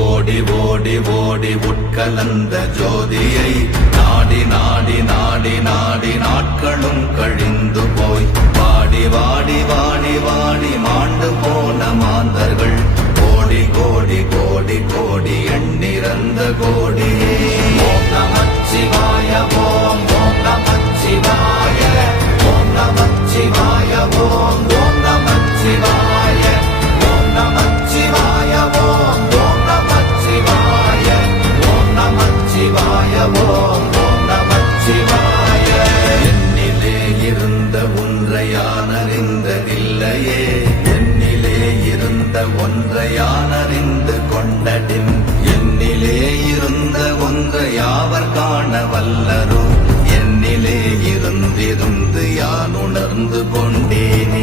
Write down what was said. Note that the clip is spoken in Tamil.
ஓடி ஓடி ஓடி உட்கலந்த ஜோதியை நாடி நாடி நாடி நாடி நாட்களும் கழிந்து போய் வாடி வாடி வாடி வாடி மாண்டு போன மாந்தர்கள் கோடி கோடி கோடி கோடி எண்ணிறந்த கோடியே. ஓம் நமச்சிவாய ஓம் ஓம் நமச்சிவாய ஓம் நமச்சிவாய ஓம் ஓம் நமச்சிவாய ஓம் நமச்சிவாய ஓம் ஓம் நமச்சிவாய ஓம் நமச்சிவாய ஓம் ஓம் நமச்சிவாய. என்னிலே இருந்த ஒன்றை யான் அறிந்ததில்லையே, என்னிலே இருந்த ஒன்றை யான் அறிந்து கொண்டடின், என்னிலே இருந்த ஒன்றை யாவர் காண வல்லரோ, என்னிலே இருந்திருந்து யான் உணர்ந்து கொண்டேனே.